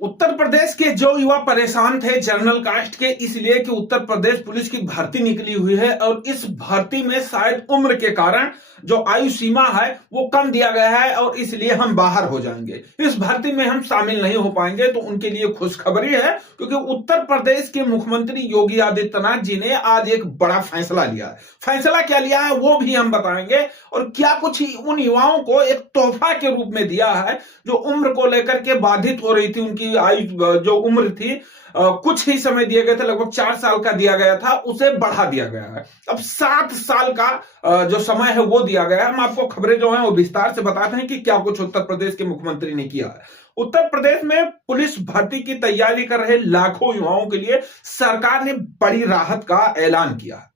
उत्तर प्रदेश के जो युवा परेशान थे जनरल कास्ट के, इसलिए कि उत्तर प्रदेश पुलिस की भर्ती निकली हुई है और इस भर्ती में शायद उम्र के कारण जो आयु सीमा है वो कम दिया गया है और इसलिए हम बाहर हो जाएंगे, इस भर्ती में हम शामिल नहीं हो पाएंगे। तो उनके लिए खुशखबरी है, क्योंकि उत्तर प्रदेश के मुख्यमंत्री योगी आदित्यनाथ जी ने आज एक बड़ा फैसला लिया है। फैसला क्या लिया है वो भी हम बताएंगे और क्या कुछ उन युवाओं को एक तोहफा के रूप में दिया है जो उम्र को लेकर के बाधित हो रही थी। उनकी आयु जो उम्र थी कुछ ही समय दिए गए थे, लगभग 4 साल का दिया गया था, उसे बढ़ा दिया गया है। अब 7 साल का जो समय है वो दिया गया है। हम आपको खबरें जो हैं वो विस्तार से बताते हैं कि क्या कुछ उत्तर प्रदेश के मुख्यमंत्री ने किया है। उत्तर प्रदेश में पुलिस भर्ती की तैयारी कर रहे लाखों युवाओं के लिए सरकार ने बड़ी राहत का ऐलान किया है।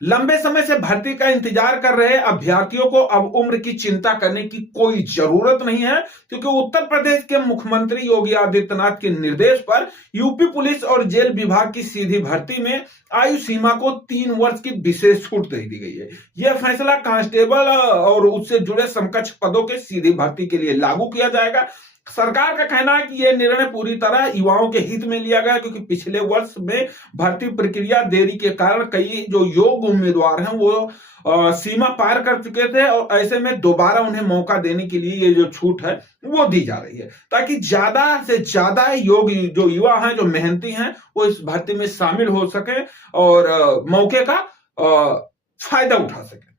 लंबे समय से भर्ती का इंतजार कर रहे अभ्यर्थियों को अब उम्र की चिंता करने की कोई जरूरत नहीं है, क्योंकि उत्तर प्रदेश के मुख्यमंत्री योगी आदित्यनाथ के निर्देश पर यूपी पुलिस और जेल विभाग की सीधी भर्ती में आयु सीमा को 3 वर्ष की विशेष छूट दे दी गई है। यह फैसला कांस्टेबल और उससे जुड़े समकक्ष पदों के सीधी भर्ती के लिए लागू किया जाएगा। सरकार का कहना है कि यह निर्णय पूरी तरह युवाओं के हित में लिया गया, क्योंकि पिछले वर्ष में भर्ती प्रक्रिया देरी के कारण कई जो योग्य उम्मीदवार हैं वो सीमा पार कर चुके थे और ऐसे में दोबारा उन्हें मौका देने के लिए ये जो छूट है वो दी जा रही है, ताकि ज्यादा से ज्यादा योग्य जो युवा हैं, जो मेहनती हैं, वो इस भर्ती में शामिल हो सके और मौके का फायदा उठा सके।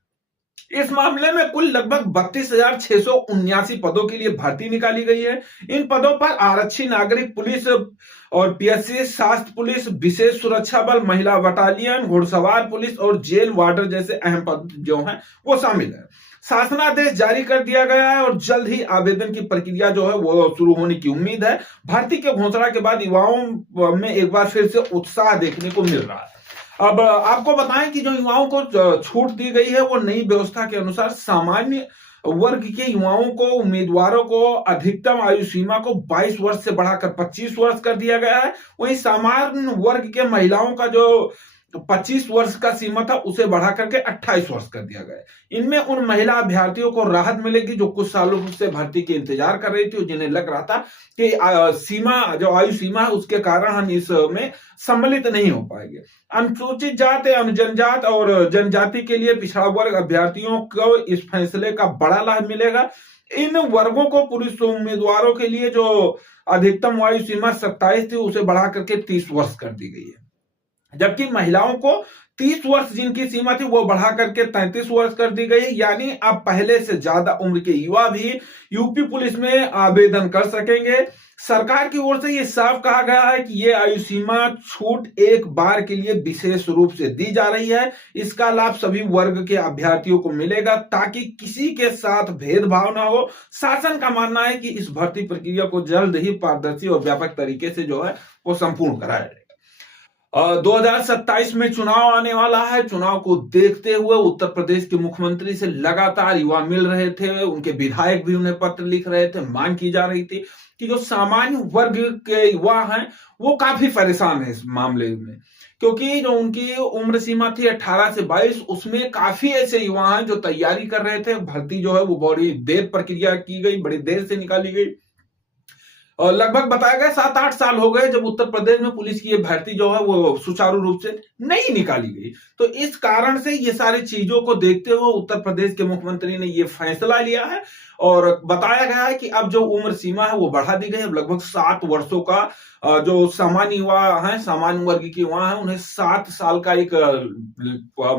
इस मामले में कुल लगभग 32,679 पदों के लिए भर्ती निकाली गई है। इन पदों पर आरक्षी नागरिक पुलिस और पीएससी, शास्त्र पुलिस, विशेष सुरक्षा बल, महिला बटालियन, घुड़सवार पुलिस और जेल वार्डर जैसे अहम पद जो हैं वो शामिल है। शासनादेश जारी कर दिया गया है और जल्द ही आवेदन की प्रक्रिया जो है वो शुरू होने की उम्मीद है। भर्ती के घोषणा के बाद युवाओं में एक बार फिर से उत्साह देखने को मिल रहा है। अब आपको बताएं कि जो युवाओं को छूट दी गई है वो नई व्यवस्था के अनुसार सामान्य वर्ग के युवाओं को, उम्मीदवारों को अधिकतम आयु सीमा को 22 वर्ष से बढ़ाकर 25 वर्ष कर दिया गया है। वहीं सामान्य वर्ग के महिलाओं का जो 25 वर्ष का सीमा था उसे बढ़ा करके 28 वर्ष कर दिया गया है। इनमें उन महिला अभ्यर्थियों को राहत मिलेगी जो कुछ सालों से भर्ती के इंतजार कर रही थी और जिन्हें लग रहा था कि सीमा जो आयु सीमा है उसके कारण हम इसमें सम्मिलित नहीं हो पाएंगे। अनुसूचित जाति, अनुजनजात और जनजाति के लिए पिछड़ा वर्ग अभ्यर्थियों को इस फैसले का बड़ा लाभ मिलेगा। इन वर्गों को पुलिस उम्मीदवारों के लिए जो अधिकतम आयु सीमा 27 थी उसे बढ़ा करके 30 वर्ष कर दी गई है, जबकि महिलाओं को 30 वर्ष जिनकी सीमा थी वो बढ़ा करके 33 वर्ष कर दी गई। यानी अब पहले से ज्यादा उम्र के युवा भी यूपी पुलिस में आवेदन कर सकेंगे। सरकार की ओर से ये साफ कहा गया है कि ये आयु सीमा छूट एक बार के लिए विशेष रूप से दी जा रही है। इसका लाभ सभी वर्ग के अभ्यर्थियों को मिलेगा ताकि किसी के साथ भेदभाव ना हो। शासन का मानना है कि इस भर्ती प्रक्रिया को जल्द ही पारदर्शी और व्यापक तरीके से जो है वो संपूर्ण कराया जाएगा। 2027 में चुनाव आने वाला है। चुनाव को देखते हुए उत्तर प्रदेश के मुख्यमंत्री से लगातार युवा मिल रहे थे, उनके विधायक भी उन्हें पत्र लिख रहे थे। मांग की जा रही थी कि जो सामान्य वर्ग के युवा हैं वो काफी परेशान है इस मामले में, क्योंकि जो उनकी उम्र सीमा थी 18 से 22, उसमें काफी ऐसे युवा हैं जो तैयारी कर रहे थे। भर्ती जो है वो बड़ी देर प्रक्रिया की गई, बड़ी देर से निकाली गई और लगभग बताया गया 7-8 साल हो गए जब उत्तर प्रदेश में पुलिस की ये भर्ती जो है वो सुचारू रूप से नहीं निकाली गई। तो इस कारण से ये सारी चीजों को देखते हुए उत्तर प्रदेश के मुख्यमंत्री ने ये फैसला लिया है और बताया गया है कि अब जो उम्र सीमा है वो बढ़ा दी गई है। अब लगभग 7 वर्षों का जो सामान्य युवा हैं, सामान्य वर्ग के युवा हैं, उन्हें 7 साल का एक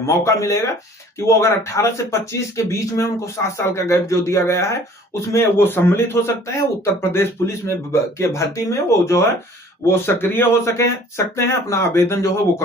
मौका मिलेगा कि वो अगर 18 से 25 के बीच में उनको 7 साल का गैप जो दिया गया है उसमें वो सम्मिलित हो सकते हैं। उत्तर प्रदेश पुलिस में के भर्ती में वो जो है वो सक्रिय हो सकते हैं, अपना आवेदन जो है वो कर